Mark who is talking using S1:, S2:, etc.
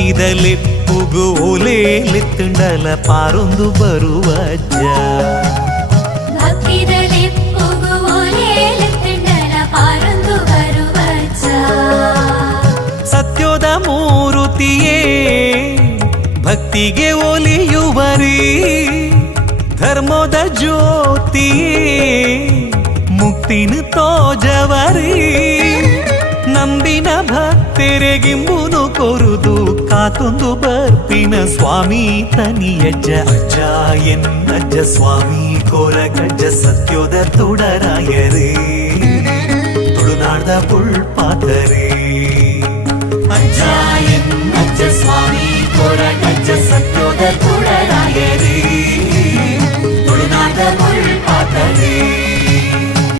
S1: ചിതലിപ്പുകോലേലിത്തുണ്ടല പാറുന്നു പറുവജ സത്യോദ മൂരുതിയേ ഭക്തിഗെ ഒലിയുവരി ധർമ്മോദ ജ്യോതിയേ മുക്തിന് തോജവരീ ಭಕ್ತರಿಗೆ ಮುನು ಕೊರುದು ಕಾತುಂದು ಬರ್ತಿನ ಸ್ವಾಮಿ ತನಿಯಜ್ಜ ಅಜ್ಜ ಎನ್ನಜ್ಜ ಸ್ವಾಮಿ ಕೋರ ಗಜ್ಜ ಸತ್ಯೋದ ತುಡರಾಯರೆ ತುಳುನಾಡ್ದ ಪುಳ್ಪಾತರೆ ಅಜ್ಜ ಎನ್ನಜ್ಜ ಸ್ವಾಮಿ ಕೋರ ಗಜ್ಜ ಸತ್ಯೋದ ತುಡರಾಯರೆ